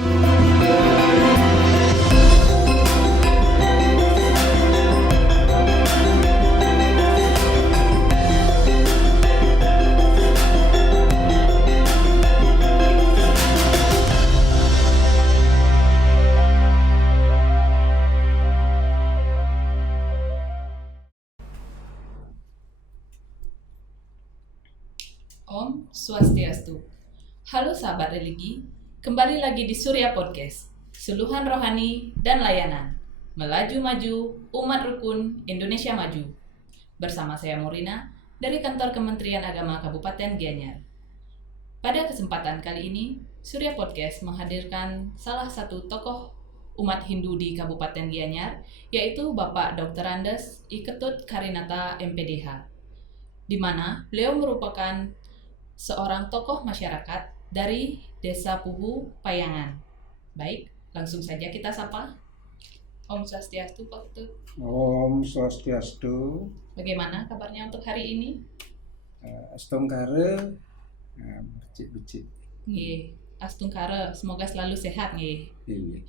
Om Swastiastu. Halo sahabat religi, kembali lagi di Surya Podcast, suluhan rohani dan layanan, melaju maju umat rukun Indonesia maju. Bersama saya Morina dari kantor Kementerian Agama Kabupaten Gianyar. Pada kesempatan kali ini, Surya Podcast menghadirkan salah satu tokoh umat Hindu di Kabupaten Gianyar, yaitu Bapak Dr. Andes I Ketut Karinata MPDH, di mana beliau merupakan seorang tokoh masyarakat dari Desa Puhu, Payangan. Baik, langsung saja kita sapa. Om Swastiastu, Pak Ketut. Om Swastiastu. Bagaimana kabarnya untuk hari ini? Astungkara, becik-becik. Nggih, Astungkara, semoga selalu sehat nggih. Iya.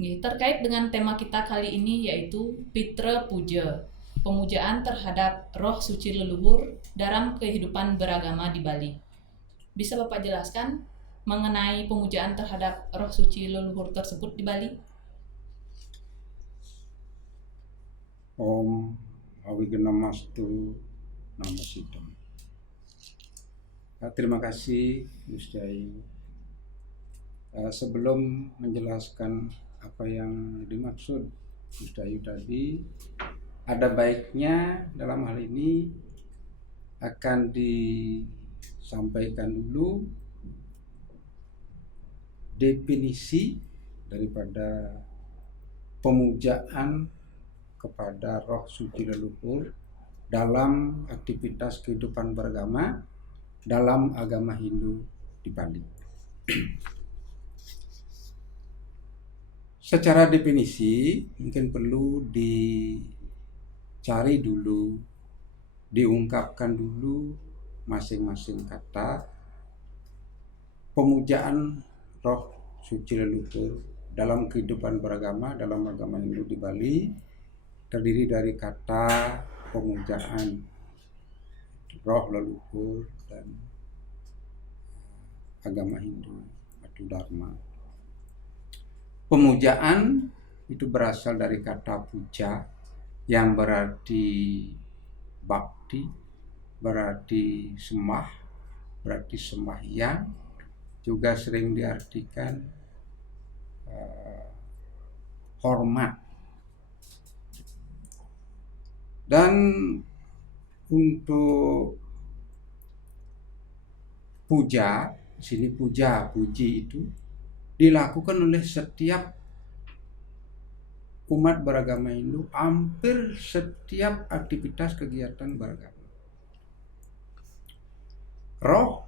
Nggih, terkait dengan tema kita kali ini yaitu Pitra Puja, pemujaan terhadap roh suci leluhur dalam kehidupan beragama di Bali. Bisa Bapak jelaskan mengenai pemujaan terhadap roh suci leluhur tersebut di Bali? Om Awigenamastu Namasidam. Terima kasih Gusti Ayu. Sebelum menjelaskan apa yang dimaksud Gusti Ayu tadi, ada baiknya dalam hal ini akan disampaikan dulu definisi daripada pemujaan kepada roh suci leluhur dalam aktivitas kehidupan beragama dalam agama Hindu di Bali. Secara definisi mungkin perlu dicari dulu, diungkapkan dulu masing-masing kata pemujaan roh suci leluhur dalam kehidupan beragama dalam agama Hindu di Bali terdiri dari kata pemujaan roh leluhur dan agama Hindu atau Dharma. Pemujaan itu berasal dari kata puja yang berarti bakti, berarti sembah, berarti sembahyang, juga sering diartikan hormat. Dan untuk puja, di sini puja, puji itu dilakukan oleh setiap umat beragama Hindu, hampir setiap aktivitas kegiatan beragama. Roh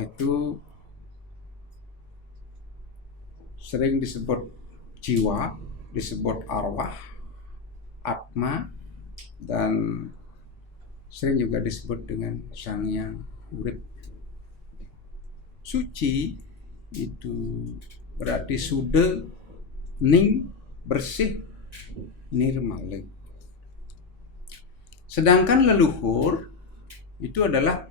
itu sering disebut jiwa, disebut arwah, atma, dan sering juga disebut dengan sang yang urip. Suci itu berarti sude, ning, bersih, nirmala. Sedangkan leluhur itu adalah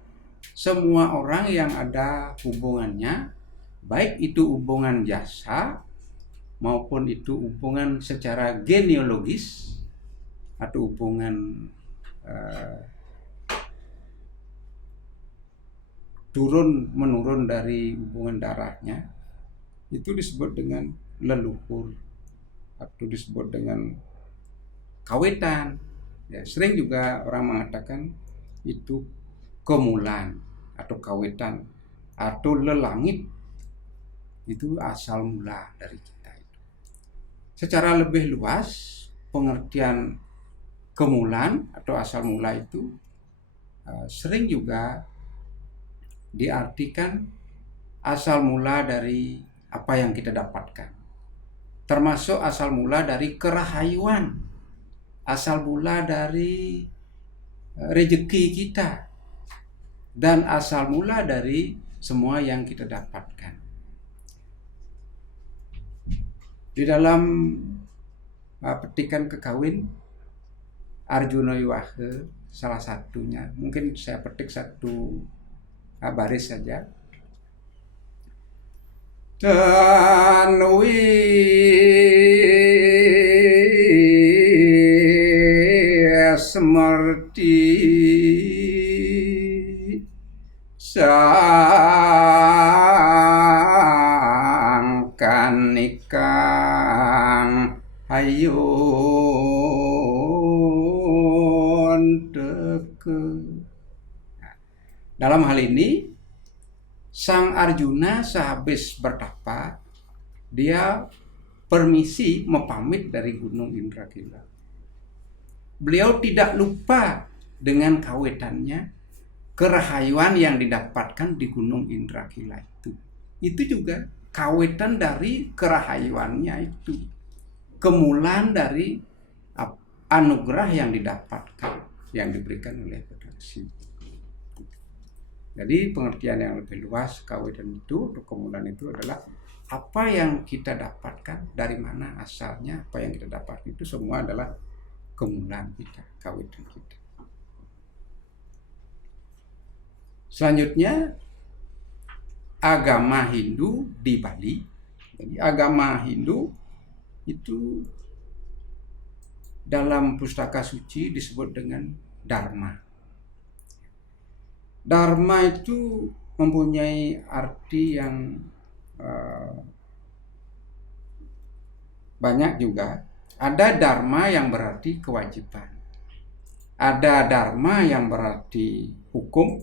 semua orang yang ada hubungannya, baik itu hubungan jasa maupun itu hubungan secara genealogis atau hubungan turun menurun dari hubungan darahnya, itu disebut dengan leluhur atau disebut dengan kawitan. Ya, sering juga orang mengatakan itu kemulan atau kawitan atau lelangit, itu asal mula dari kita itu. Secara lebih luas, pengertian kemulan atau asal mula itu sering juga diartikan asal mula dari apa yang kita dapatkan, termasuk asal mula dari kerahayuan, asal mula dari rezeki kita, dan asal mula dari semua yang kita dapatkan. Di dalam petikan kekawin Arjuna Wiwaha salah satunya, mungkin saya petik satu baris saja. Tanwi semerti sangkan nikang hayun teke. Dalam hal ini Sang Arjuna sehabis bertapa, dia permisi mempamit dari Gunung Indragila. Beliau tidak lupa dengan kawetannya, kerahayuan yang didapatkan di Gunung Indragila itu. Itu juga kawetan dari kerahayuannya itu. Kemulan dari anugerah yang didapatkan, yang diberikan oleh Bedasi. Jadi pengertian yang lebih luas kawetan itu, kemulan itu adalah apa yang kita dapatkan, dari mana asalnya, apa yang kita dapatkan itu semua adalah kemulan kita, kawetan kita. Selanjutnya agama Hindu di Bali. Jadi agama Hindu itu dalam pustaka suci disebut dengan Dharma. Dharma itu mempunyai arti yang banyak juga. Ada dharma yang berarti kewajiban. Ada dharma yang berarti hukum.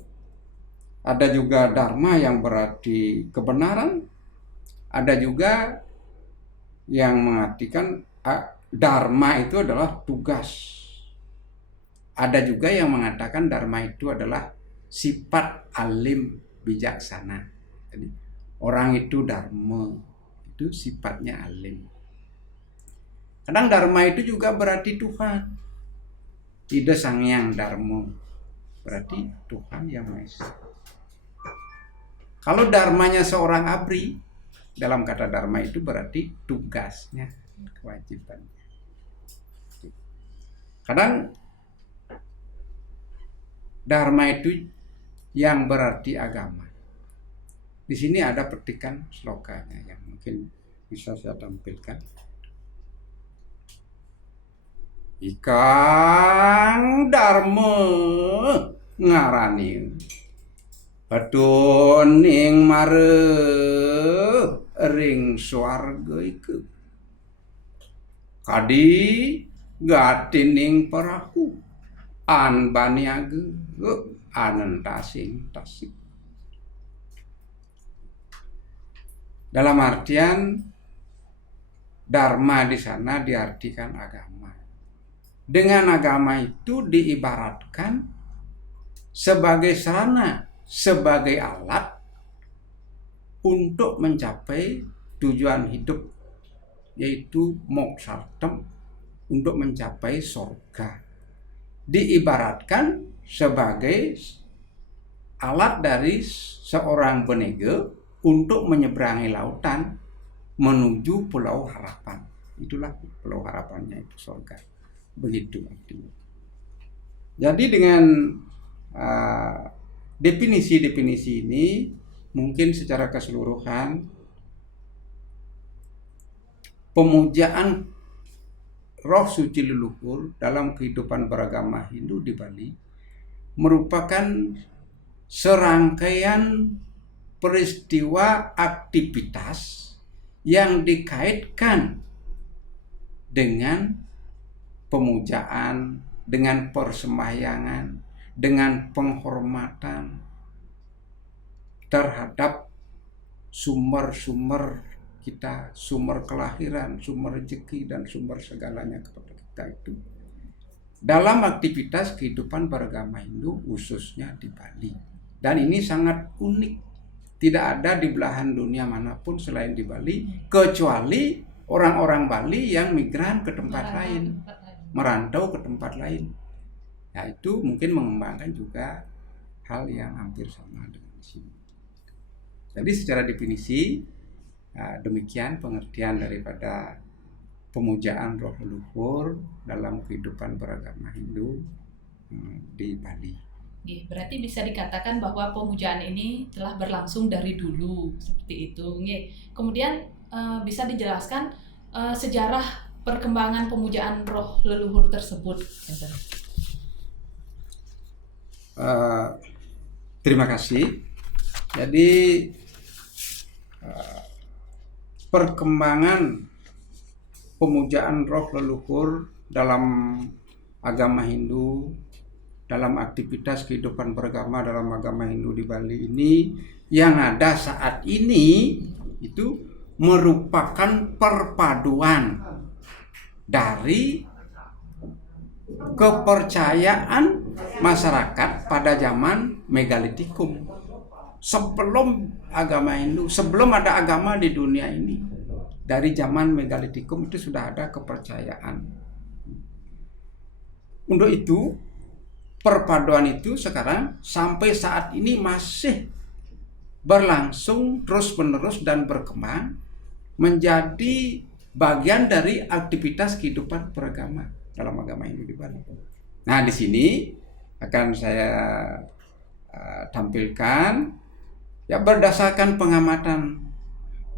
Ada juga dharma yang berarti kebenaran. Ada juga yang mengartikan dharma itu adalah tugas. Ada juga yang mengatakan dharma itu adalah sifat alim bijaksana. Jadi orang itu dharma, itu sifatnya alim. Kadang dharma itu juga berarti Tuhan. Ida Sangyang Dharma, berarti Tuhan yang Maha Esa. Kalau dharmanya seorang abri, dalam kata dharma itu berarti tugasnya, kewajibannya. Kadang dharma itu yang berarti agama. Di sini ada petikan slokanya yang mungkin bisa saya tampilkan. Ikang dharma ngarani Hadun ing mare ring swarga iku. Kadi gatining paraku an baniage anentasing tasik. Dalam artian dharma di sana diartikan agama. Dengan agama itu diibaratkan sebagai sarana, sebagai alat untuk mencapai tujuan hidup, yaitu moksartam, untuk mencapai surga. Diibaratkan sebagai alat dari seorang benege untuk menyeberangi lautan menuju Pulau Harapan. Itulah Pulau Harapannya, itu surga. Begitu artinya. Jadi dengan definisi-definisi ini mungkin secara keseluruhan pemujaan roh suci leluhur dalam kehidupan beragama Hindu di Bali merupakan serangkaian peristiwa aktivitas yang dikaitkan dengan pemujaan, dengan persembahyangan, dengan penghormatan terhadap sumber-sumber kita, sumber kelahiran, sumber rezeki, dan sumber segalanya kepada kita itu. Dalam aktivitas kehidupan beragama Hindu, khususnya di Bali. Dan ini sangat unik. Tidak ada di belahan dunia manapun selain di Bali, kecuali orang-orang Bali yang migran ke tempat lain, merantau ke tempat lain. Ya, itu mungkin mengembangkan juga hal yang hampir sama dengan sini. Jadi secara definisi, Demikian pengertian daripada pemujaan roh leluhur dalam kehidupan beragama Hindu di Bali. Berarti bisa dikatakan bahwa pemujaan ini telah berlangsung dari dulu seperti itu. Kemudian bisa dijelaskan sejarah perkembangan pemujaan roh leluhur tersebut. Terima kasih. Jadi perkembangan pemujaan roh leluhur dalam agama Hindu, dalam aktivitas kehidupan beragama dalam agama Hindu di Bali ini yang ada saat ini itu merupakan perpaduan dari kepercayaan masyarakat pada zaman Megalitikum. Sebelum agama Hindu, sebelum ada agama di dunia ini, dari zaman Megalitikum itu sudah ada kepercayaan. Untuk itu, perpaduan itu sekarang sampai saat ini masih berlangsung terus-menerus dan berkembang menjadi bagian dari aktivitas kehidupan beragama dalam agama Hindu di Bali. Nah, di sini akan saya tampilkan ya berdasarkan pengamatan,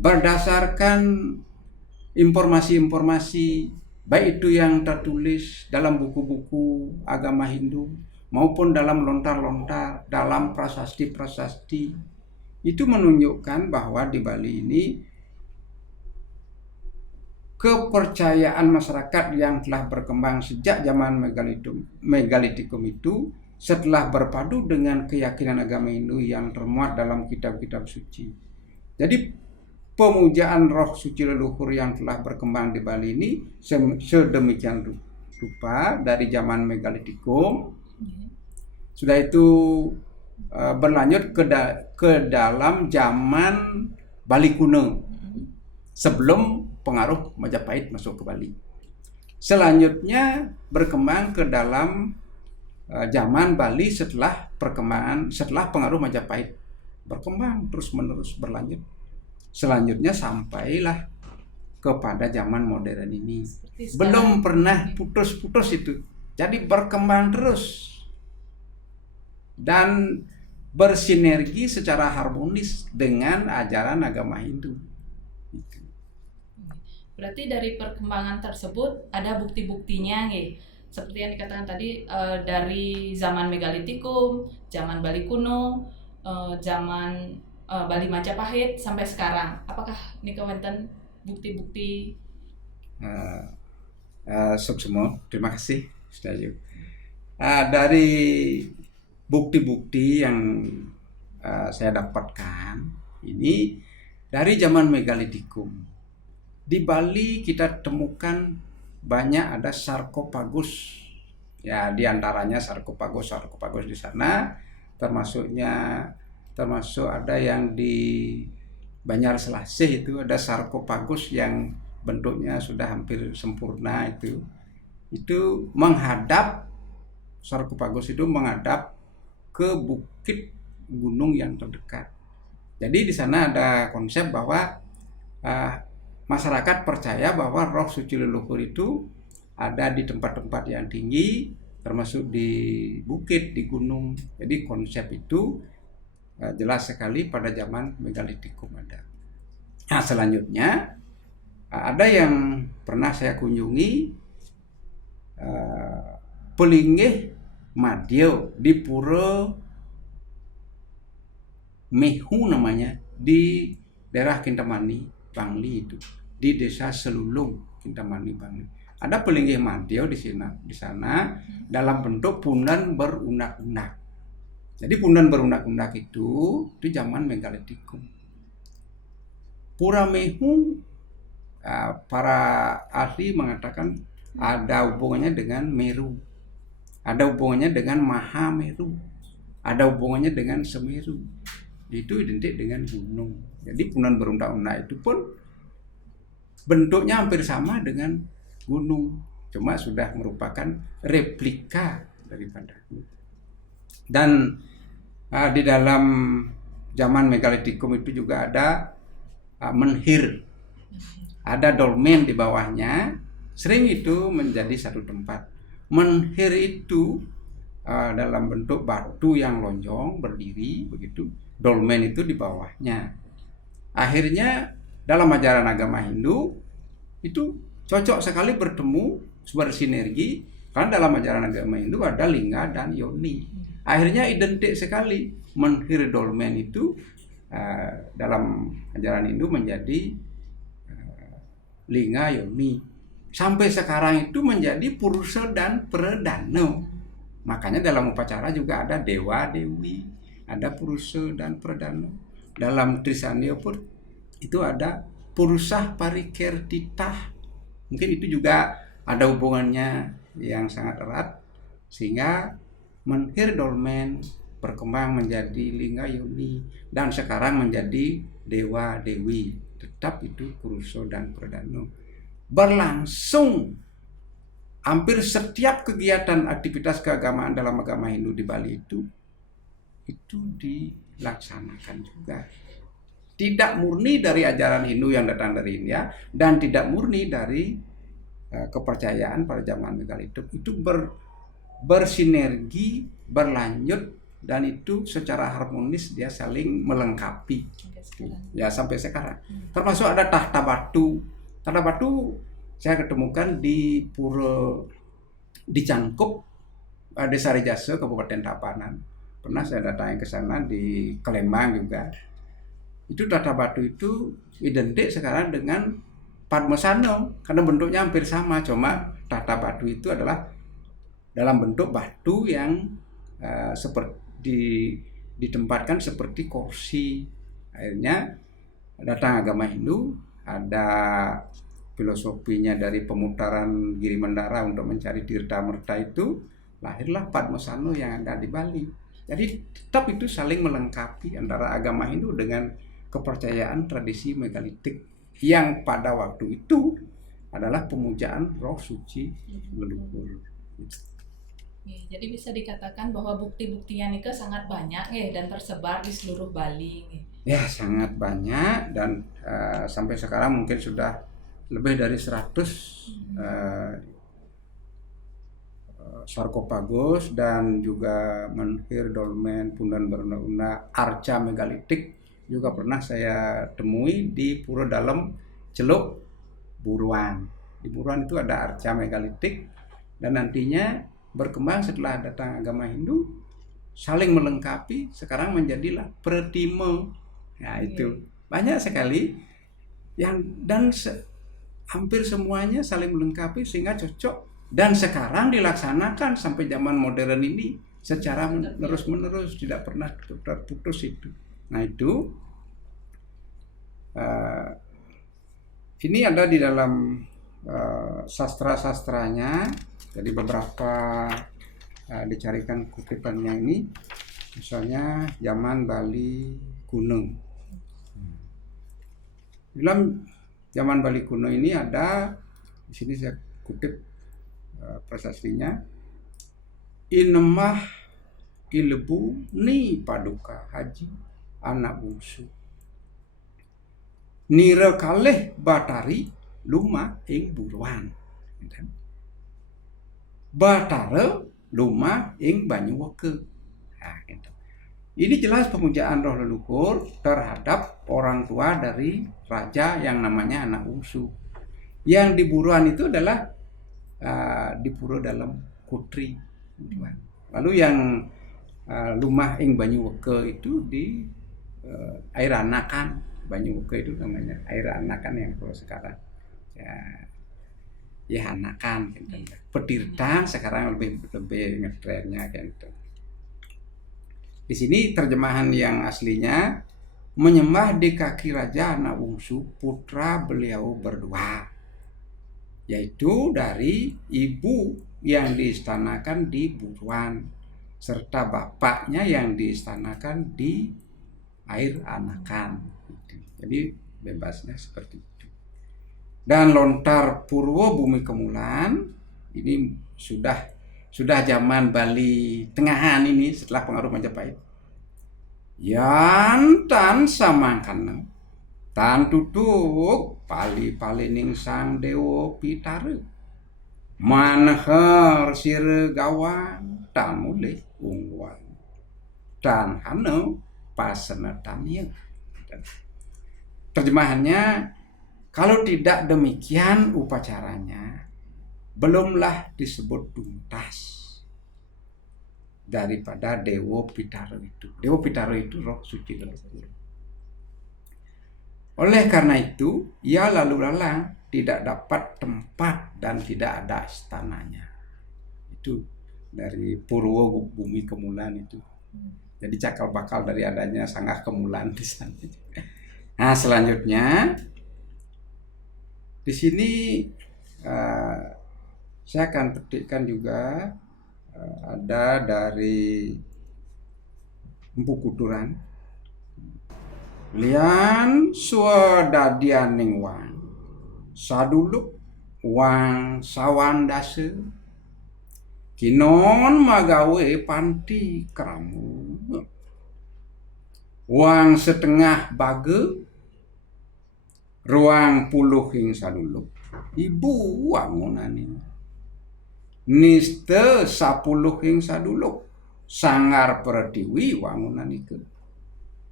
berdasarkan informasi-informasi baik itu yang tertulis dalam buku-buku agama Hindu maupun dalam lontar-lontar, dalam prasasti-prasasti, itu menunjukkan bahwa di Bali ini kepercayaan masyarakat yang telah berkembang sejak zaman Megalitikum itu setelah berpadu dengan keyakinan agama Hindu yang termuat dalam kitab-kitab suci. Jadi pemujaan roh suci leluhur yang telah berkembang di Bali ini sedemikian rupa dari zaman Megalitikum. Sudah itu berlanjut ke dalam zaman Bali kuno sebelum pengaruh Majapahit masuk ke Bali. Selanjutnya berkembang ke dalam zaman Bali setelah pengaruh Majapahit, berkembang terus-menerus berlanjut. Selanjutnya sampailah kepada zaman modern ini. Belum pernah putus-putus itu. Jadi berkembang terus dan bersinergi secara harmonis dengan ajaran agama Hindu. Berarti dari perkembangan tersebut ada bukti-buktinya, seperti yang dikatakan tadi, dari zaman Megalitikum, zaman Bali kuno, zaman Bali Majapahit sampai sekarang. Apakah nika wonten bukti-bukti? Semua, terima kasih. Dari bukti-bukti yang saya dapatkan ini dari zaman Megalitikum. Di Bali kita temukan banyak ada sarkofagus. Ya, di antaranya sarkofagus di sana termasuk ada yang di Banjar Selasih itu ada sarkofagus yang bentuknya sudah hampir sempurna itu menghadap sarkofagus itu menghadap ke bukit gunung yang terdekat. Jadi di sana ada konsep bahwa masyarakat percaya bahwa roh suci leluhur itu ada di tempat-tempat yang tinggi, termasuk di bukit, di gunung. Jadi konsep itu jelas sekali pada zaman Megalitikum ada. Nah, selanjutnya ada yang pernah saya kunjungi Pelinggih Madyo di Pura Mehu namanya, di daerah Kintamani Bangli itu, di desa Selulung Kintamani Bangli. Ada Pelinggih Madyo di sana dalam bentuk pundan berunak-unak. Jadi pundan berunak-unak itu zaman Megalitikum. Pura Mehu, para ahli mengatakan ada hubungannya dengan Meru, ada hubungannya dengan Mahameru, ada hubungannya dengan Semeru. Itu identik dengan gunung. Jadi pundan berunak-unak itu pun bentuknya hampir sama dengan gunung, cuma sudah merupakan replika daripada. Dan di dalam zaman Megalitikum itu juga ada menhir. Ada dolmen di bawahnya, sering itu menjadi satu tempat. Menhir itu dalam bentuk batu yang lonjong berdiri begitu, dolmen itu di bawahnya. Akhirnya dalam ajaran agama Hindu itu cocok sekali bertemu, bersinergi, karena dalam ajaran agama Hindu ada lingga dan yoni. Akhirnya identik sekali, menhir dolmen itu dalam ajaran Hindu menjadi lingga yoni. Sampai sekarang itu menjadi Purusha dan Pradana. Makanya dalam upacara juga ada dewa dewi, ada Purusha dan Pradana. Dalam Trisandya pun itu ada Purusha Parikirtitah. Mungkin itu juga ada hubungannya yang sangat erat, sehingga menhir dolmen berkembang menjadi lingga yoni dan sekarang menjadi dewa dewi. Tetap itu Purusha dan Pradana. Berlangsung hampir setiap kegiatan aktivitas keagamaan dalam agama Hindu di Bali itu dilaksanakan juga. Tidak murni dari ajaran Hindu yang datang dari India dan tidak murni dari kepercayaan pada zaman megalitik. Itu bersinergi, berlanjut, dan itu secara harmonis dia saling melengkapi. Ya sampai sekarang. Termasuk ada tahta batu. Tahta batu saya ketemukan di Pura di Cangkup, Desa Rejasa, Kabupaten Tabanan. Pernah saya datang ke sana, di Kelembang juga. Itu tahta batu itu identik sekarang dengan Padmasana karena bentuknya hampir sama, cuma tahta batu itu adalah dalam bentuk batu yang seperti ditempatkan seperti kursi. Akhirnya datang agama Hindu, ada filosofinya dari pemutaran Giri Mandara untuk mencari tirta merta, itu lahirlah Padmasana yang ada di Bali. Jadi tetap itu saling melengkapi antara agama Hindu dengan kepercayaan tradisi megalitik yang pada waktu itu adalah pemujaan roh suci leluhur. Jadi bisa dikatakan bahwa bukti-buktinya Nika sangat banyak dan tersebar di seluruh Bali. Ya, sangat banyak, dan sampai sekarang mungkin sudah lebih dari 100 sarkofagus dan juga menhir dolmen, pundan beruna-una, arca megalitik juga pernah saya temui di Pura Dalam Celuk Buruan. Di Buruan itu ada arca megalitik, dan nantinya berkembang setelah datang agama Hindu, saling melengkapi, sekarang menjadilah pratima. Ya, itu banyak sekali yang hampir semuanya saling melengkapi sehingga cocok, dan sekarang dilaksanakan sampai zaman modern ini secara menerus-menerus, tidak pernah terputus itu. Nah itu ini ada di dalam sastra-sastranya. Jadi beberapa dicarikan kutipannya ini, misalnya zaman Bali kuno. Dalam zaman Bali kuno ini ada, di sini saya kutip prasastinya, Inemah Ilebu ni Paduka Haji anak bungsu, Nira kalih Batari luma ing buruan. Batara luma ing Banyuweke. Nah, gitu. Ini jelas pemujaan roh leluhur terhadap orang tua dari raja yang namanya anak bungsu. Yang di buruan itu adalah di Pura Dalam Kutri. Lalu yang lumah ing Banyuweke itu di air anakan. Banyuweke itu namanya air anakan yang kalau sekarang ya anakan gitu. Petirtan sekarang lebih ngetrennya gitu. Di sini terjemahan yang aslinya, menyembah di kaki raja anak bungsu putra beliau berdua, yaitu dari ibu yang diistanakan di Buruan serta bapaknya yang diistanakan di air anakan. Jadi bebasnya seperti itu. Dan lontar Purwo Bumi Kemulan ini sudah zaman Bali Tengahan ini, setelah pengaruh Majapahit. Yantan samangkana tan tutuk pali ning sang Dewa Pitara manher sire gawang tan mulih ungguan dan hano pasenetannya. Terjemahannya, kalau tidak demikian upacaranya belumlah disebut tuntas daripada Dewa Pitara itu. Dewa Pitara itu roh suci leluhur. Oleh karena itu, ia lalu lalang tidak dapat tempat dan tidak ada istananya. Itu dari Purwo Bumi Kemulan itu. Jadi cakal bakal dari adanya Sangah Kemulan di sana. Nah, selanjutnya di sini saya akan petikkan juga ada dari Empu Kuturan. Lian swadadianing wang saduluk wang sawandase kinon magawe panti kramu wang setengah bage ruang puluh hing saduluk ibu wangunani niste 10 hing saduluk sangar pertiwi wangunani ke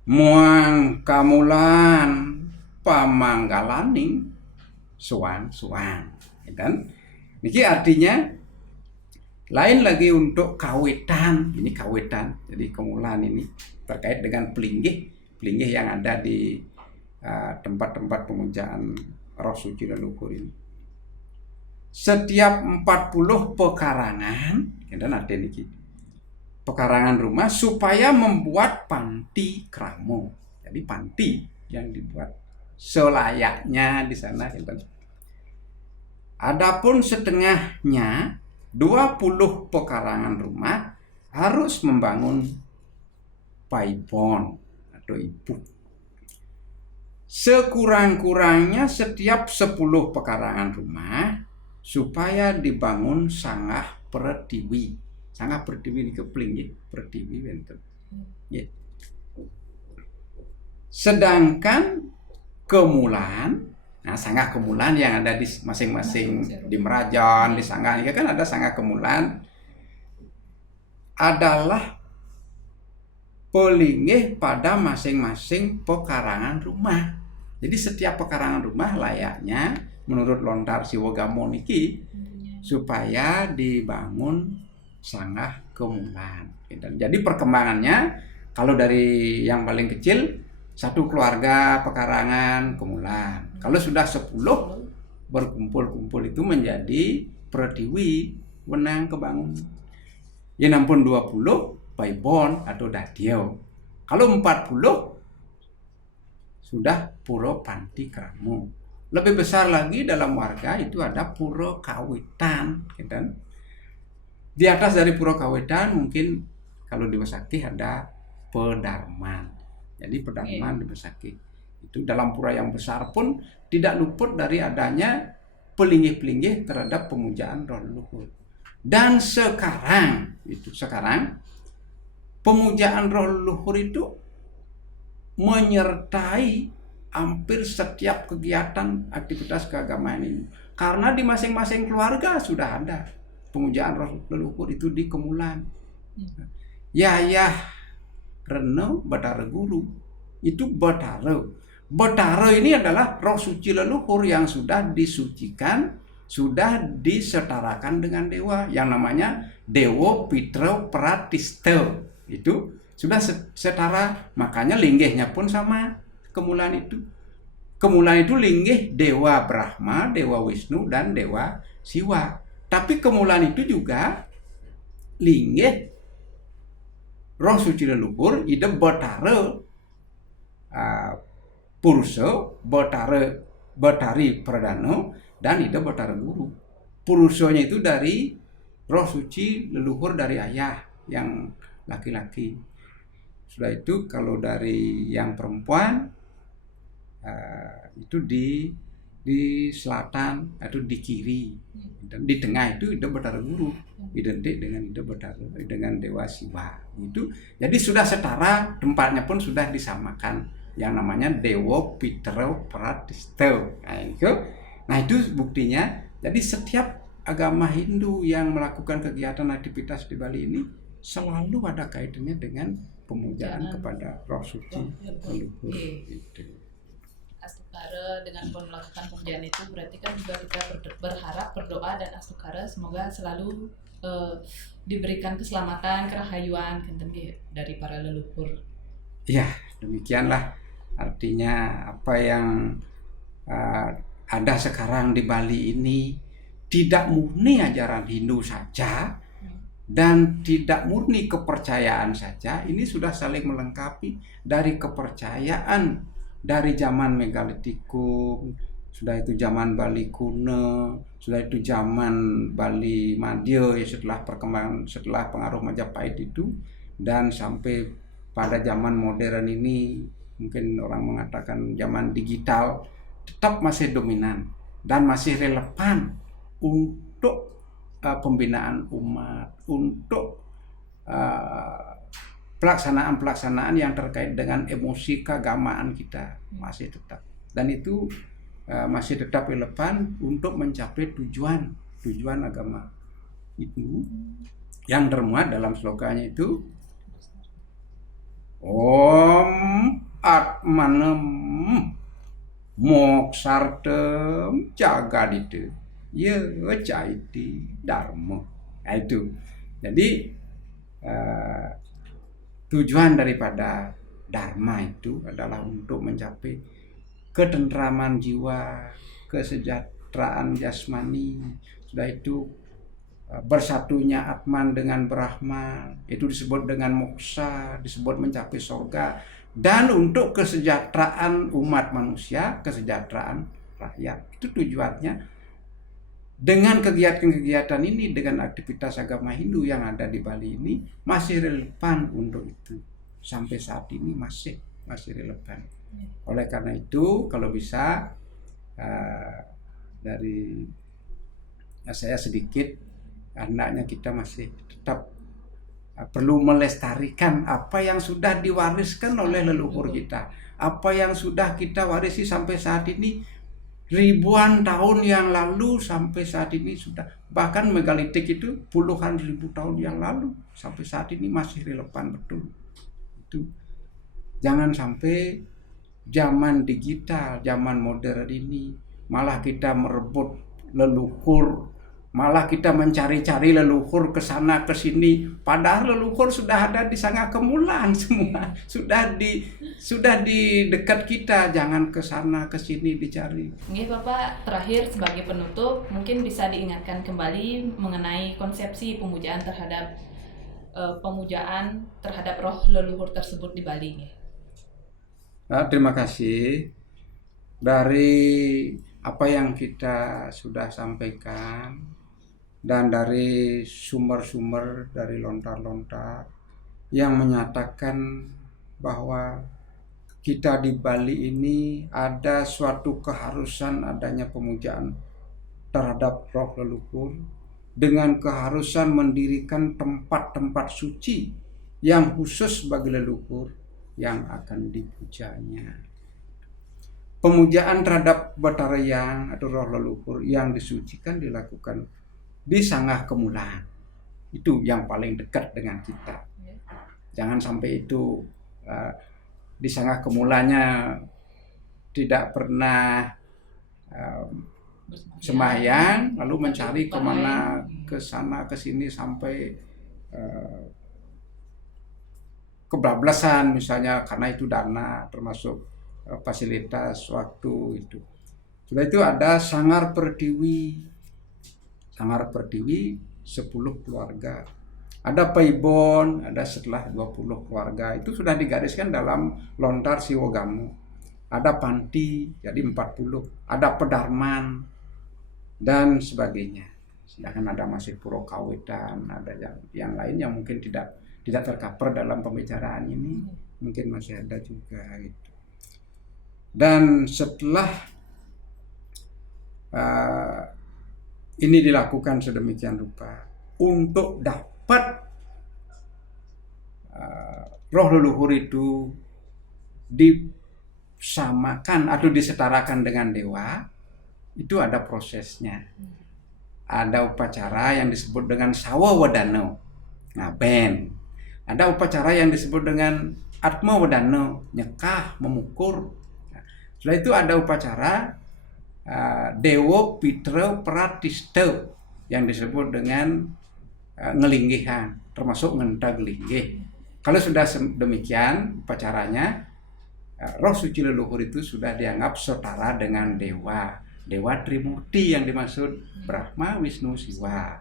muang kamulan pamanggalaning suan. Dan niki artinya lain lagi untuk kawitan. Ini kawitan. Jadi kemulan ini terkait dengan pelinggih yang ada di tempat-tempat pemujaan roh suci leluhur ini. Setiap 40 pekarangan, dan ada niki pekarangan rumah supaya membuat panti kramo. Jadi panti yang dibuat selayaknya di sana. Adapun setengahnya 20 pekarangan rumah harus membangun paibon atau ibu. Sekurang-kurangnya setiap 10 pekarangan rumah supaya dibangun sangah pertiwi. Sangah pertiwi ini kepling ya, pertiwi bentuk. Ya. Sedangkan kemulan, nah sangah kemulan yang ada di masing-masing di Merajan, di Sangah, ya kan ada sangah kemulan adalah pelingih pada masing-masing pekarangan rumah. Jadi setiap pekarangan rumah layaknya menurut lontar Siwagamo niki supaya dibangun sangah kemulan. Dan jadi perkembangannya kalau dari yang paling kecil satu keluarga pekarangan kemulan. Kalau sudah 10 berkumpul-kumpul itu menjadi pertiwi wenang kebangun. Ya nampun 20 paibon atau dadio. Kalau 40 sudah puro panti kramo. Lebih besar lagi dalam warga itu ada puro kawitan, gitu. Di atas dari puro kawitan mungkin kalau di Besakih ada pedarman. Jadi pedarman di Besakih. Itu dalam pura yang besar pun tidak luput dari adanya pelinggih-pelinggih terhadap pemujaan roh leluhur. Dan sekarang pemujaan roh leluhur itu menyertai hampir setiap kegiatan aktivitas keagamaan ini. Karena di masing-masing keluarga sudah ada pemujaan roh leluhur itu di Kemulan. Yayah Reno Batara Guru itu Batara ini adalah roh suci leluhur yang sudah disucikan, sudah disetarakan dengan dewa yang namanya Dewa Pitra Pratista. Itu sudah setara, makanya linggihnya pun sama Kemulan itu. Kemulan itu linggih Dewa Brahma, Dewa Wisnu, dan Dewa Siwa. Tapi Kemulan itu juga linggih roh suci leluhur ide Batara Purusa, Batari Pradana, dan ide Batara Guru. Purusanya itu dari roh suci leluhur dari ayah yang laki-laki. Sudah itu kalau dari yang perempuan itu di selatan atau di kiri, dan di tengah itu ide Batara Guru, identik dengan ide Batara dengan Dewa Siwa. Itu jadi sudah setara, tempatnya pun sudah disamakan yang namanya Dewa Pitero Pratisto. Nah itu buktinya. Jadi setiap agama Hindu yang melakukan kegiatan aktivitas di Bali ini selalu ada kaitannya dengan pemujaan kepada roh suci leluhur. Itu. Astukara dengan melakukan pemujaan itu berarti kan juga kita berharap, berdoa dan astukara semoga selalu diberikan keselamatan, kerahayuan dari para leluhur. Ya, demikianlah artinya apa yang ada sekarang di Bali ini tidak murni ajaran Hindu saja dan tidak murni kepercayaan saja. Ini sudah saling melengkapi dari kepercayaan dari zaman Megalitikum, sudah itu zaman Bali kuno, sudah itu zaman Bali Madya setelah pengaruh Majapahit itu, dan sampai pada zaman modern ini, mungkin orang mengatakan zaman digital, tetap masih dominan dan masih relevan untuk pembinaan umat, untuk pelaksanaan-pelaksanaan yang terkait dengan emosi keagamaan kita masih tetap, dan itu masih tetap relevan untuk mencapai tujuan agama itu yang termuat dalam sloganya itu Om Atmanem Moksartem Jagadite Ye Caiti Dharma. Nah itu. Jadi tujuan daripada Dharma itu adalah untuk mencapai ketentraman jiwa, kesejahteraan jasmani, sudah itu bersatunya Atman dengan Brahman, itu disebut dengan moksa, disebut mencapai surga, dan untuk kesejahteraan umat manusia, kesejahteraan rakyat. Itu tujuannya. Dengan kegiatan-kegiatan ini, dengan aktivitas agama Hindu yang ada di Bali ini masih relevan untuk itu. Sampai saat ini masih relevan. Oleh karena itu, kalau bisa dari saya sedikit, hendaknya kita masih tetap perlu melestarikan apa yang sudah diwariskan oleh leluhur kita, apa yang sudah kita warisi sampai saat ini, ribuan tahun yang lalu sampai saat ini sudah, bahkan megalitik itu puluhan ribu tahun yang lalu sampai saat ini masih relevan betul. Itu jangan sampai zaman digital, zaman modern ini malah kita merebut leluhur, malah kita mencari-cari leluhur ke sana ke sini, padahal leluhur sudah ada di Sangga Kemulan semua, sudah di dekat kita, jangan ke sana ke sini dicari. Nggih Bapak, terakhir sebagai penutup mungkin bisa diingatkan kembali mengenai konsepsi pemujaan terhadap roh leluhur tersebut di Bali. Terima kasih. Dari apa yang kita sudah sampaikan dan dari sumber-sumber dari lontar-lontar yang menyatakan bahwa kita di Bali ini ada suatu keharusan adanya pemujaan terhadap roh leluhur dengan keharusan mendirikan tempat-tempat suci yang khusus bagi leluhur yang akan dipujanya. Pemujaan terhadap Batara Hyang atau roh leluhur yang disucikan dilakukan di Sangga Kemulan. Itu yang paling dekat dengan kita. Jangan sampai itu di Sangga Kemulannya tidak pernah sembahyang, lalu mencari kemana, ke sana ke sini sampai kebablasan misalnya, karena itu dana termasuk fasilitas waktu itu. Setelah itu ada Sanggar Pertiwi 10 keluarga. Ada Paibon, ada setelah 20 keluarga. Itu sudah digariskan dalam lontar Siwogamu. Ada Panti, jadi 40. Ada Pedarman, dan sebagainya. Sedangkan ada masih Puro Kawetan, ada yang lain yang mungkin tidak tercover dalam pembicaraan ini. Mungkin masih ada juga gitu. Dan setelah ini dilakukan sedemikian rupa untuk dapat roh leluhur itu disamakan atau disetarakan dengan dewa, itu ada prosesnya. Ada upacara yang disebut dengan sawa wadano, ngaben. Ada upacara yang disebut dengan atma wadano, nyekah, memukur. Setelah itu ada upacara dewa pitra pratista yang disebut dengan ngelinggihan, termasuk ngentag linggih. Kalau sudah demikian upacaranya, roh suci leluhur itu sudah dianggap setara dengan dewa. Dewa Trimurti yang dimaksud Brahma, Wisnu, Siwa.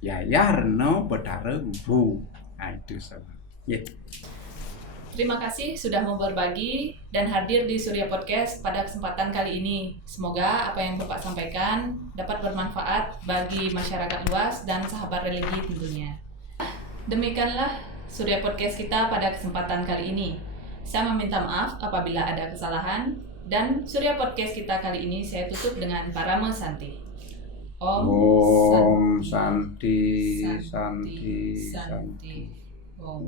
Yaya, Reno, Betara, Guru. Nah, itu sama. Yeah. Terima kasih sudah mau berbagi dan hadir di Surya Podcast pada kesempatan kali ini. Semoga apa yang Bapak sampaikan dapat bermanfaat bagi masyarakat luas dan sahabat religi tentunya. Demikianlah Surya Podcast kita pada kesempatan kali ini. Saya meminta maaf apabila ada kesalahan, dan Surya Podcast kita kali ini saya tutup dengan Parama Santi. Om Santi, Santi, Santi. Om.